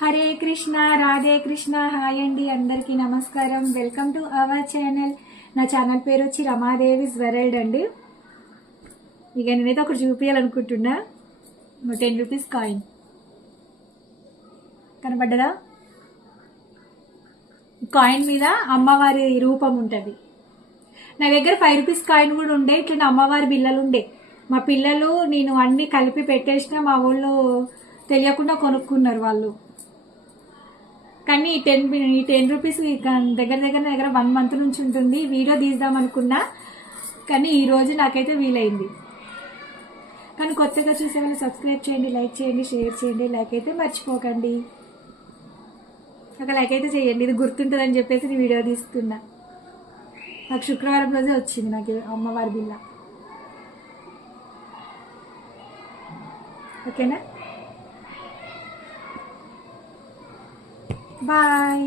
Hare Krishna, Radhe Krishna. Hi అండి, అందరికీ నమస్కారం. Welcome to our channel. నా ఛానల్ పేరు వచ్చి రమాదేవిస్ వరల్డ్ అండి. ఇక నేనైతే ఒకటి చూపించాలనుకుంటున్నా. 10 రూపీస్ కాయిన్ కనబడ్డదా? కాయిన్ మీద అమ్మవారి రూపం ఉంటుంది. నా దగ్గర 5 రూపీస్ కాయిన్ కూడా ఉండే. ఇట్లా అమ్మవారి బిళ్ళలు ఉండే. మా పిల్లలు నేను అన్ని కలిపి పెట్టేసిన, మా వాళ్ళు తెలియకుండా కొనుక్కున్నారు వాళ్ళు. కానీ ఈ 10 రూపీస్ దగ్గర 1 మంత్ నుంచి ఉంటుంది. వీడియో తీద్దాం అనుకున్నా, కానీ ఈరోజు నాకైతే వీలైంది. కానీ కొత్తగా చూసే వాళ్ళు సబ్స్క్రైబ్ చేయండి, లైక్ చేయండి, షేర్ చేయండి. లైక్ అయితే మర్చిపోకండి. ఒక లైక్ అయితే చేయండి, ఇది గుర్తుంటుందని చెప్పేసి నేను వీడియో తీస్తున్నా. నాకు శుక్రవారం రోజే వచ్చింది నాకు అమ్మవారి బిల్ల. ఓకేనా? బాయ్.